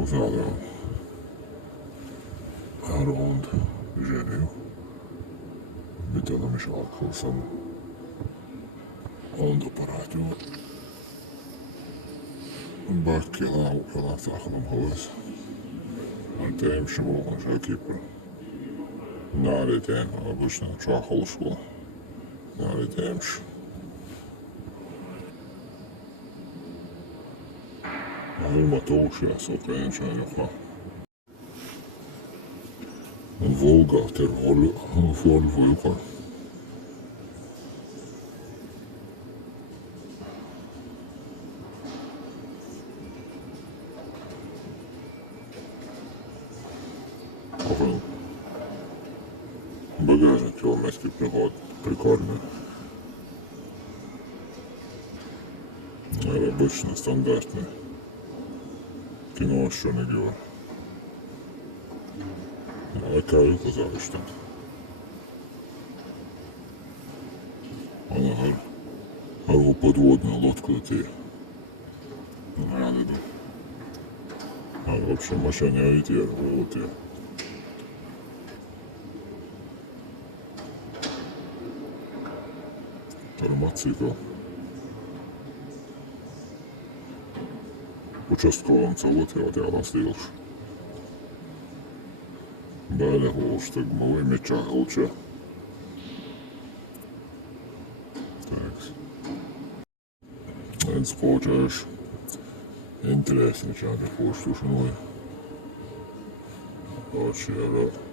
позаду Раунд Женю. Видела мешалку сам. Он до парадю. Баккила упала сахаром голос. Антеем шмол, жакипр. Наритем, обычно чахол шло. Наритемш. Алма толща, конечно, легко. Волга, терволь, Вольвука. Багажник кілометрів пригод. Прикольно. Обычно стандартне. Кіно, що не діло. Але каюта завжди. Вона гарвоподводна лодка летить. Нагляду. А вообще машина летит, вилетить. Термоцикл. Участковым целотил, я настилш. Далее голштаг, малый меча лучше. Так. Więc получаешь интересный чай, хочешь слушай, вообще, да.